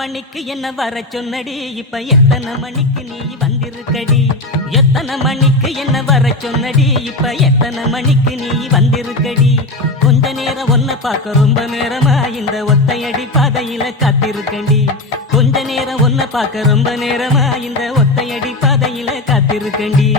மணிக்கு என்ன வர சொன்னடி, இப்ப எத்தனை மணிக்கு நீ வந்திருக்கடி? எத்தனை மணிக்கு என்ன வர சொன்னடி, இப்ப எத்தனை மணிக்கு நீ வந்திருக்கடி? கொஞ்ச நேரம் ஒன்ன பார்க்க ரொம்ப நேரமா இந்த ஒத்தையடி பாதையில காத்திருக்கண்டி. கொஞ்ச நேரம் ஒன்ன பார்க்க ரொம்ப நேரமா இந்த ஒத்தையடி பாதையில காத்திருக்கண்டி.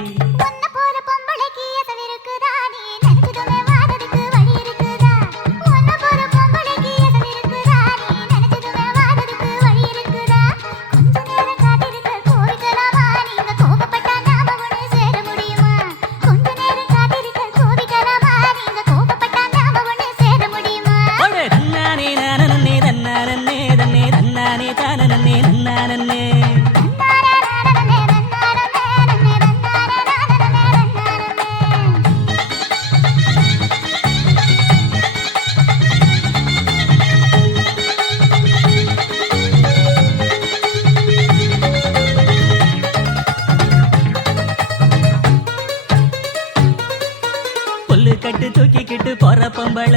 கட்டு தூக்கிக்கிட்டு போற பொம்பள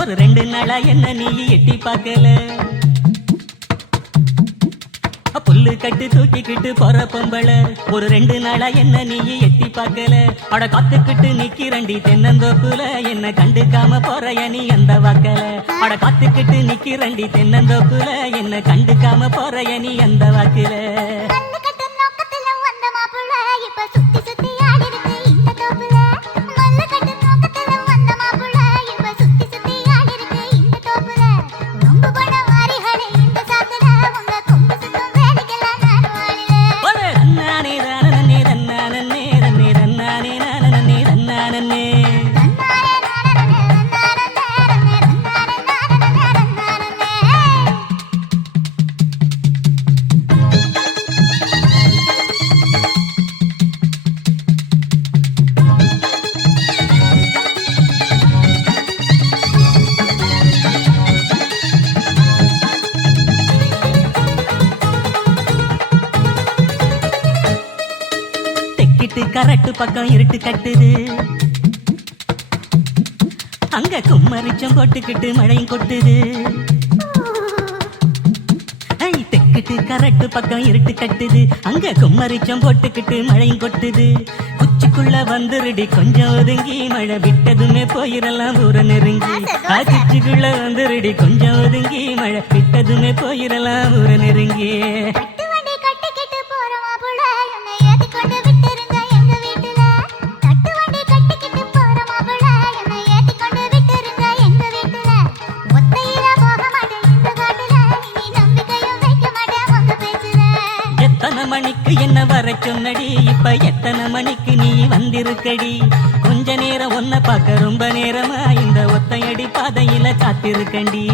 ஒரு 2 நாளா என்ன நீ எட்டி பார்க்கல. புல்லு கட்டு தூக்கிக்கிட்டு போற பொம்பள ஒரு 2 நாளா என்ன நீ எட்டி பார்க்கல. அட காத்துக்கிட்டு நிக்கிறண்டி தென்னந்தோப்புல என்ன கண்டுக்காம போறைய நீ அந்த வாக்கல. அட காத்துக்கிட்டு நிக்கிறண்டி தென்னந்தோப்புல என்ன கண்டுக்காம போறைய நீ அந்த வாக்குல. கரட்டு பக்கம் இருட்டு கட்டுது, அங்க கும்மரிச்சம் போட்டுக்கிட்டு மழையும் கொட்டுது. தெக்கிட்டு கரட்டு பக்கம் இருட்டு கட்டுது, அங்க கும்மரிச்சம் போட்டுக்கிட்டு மழையும் கொட்டுது. குச்சிக்குள்ள வந்துருடி கொஞ்சம் ஒதுங்கி, மழை விட்டதுமே போயிடலாம் ஊர நெருங்கி. குச்சிக்குள்ள வந்துருடி கொஞ்சம் ஒதுங்கி, மழை விட்டதுமே போயிடலாம் ஊர நெருங்கி. மணிக்கு என்ன வர சொன்னடி, இப்ப எத்தனை மணிக்கு நீ வந்திருக்கடி? கொஞ்ச நேரம் ஒன்ன பார்க்க ரொம்ப நேரமா இந்த ஒத்தையடி பாதையில காத்திருக்கண்டி.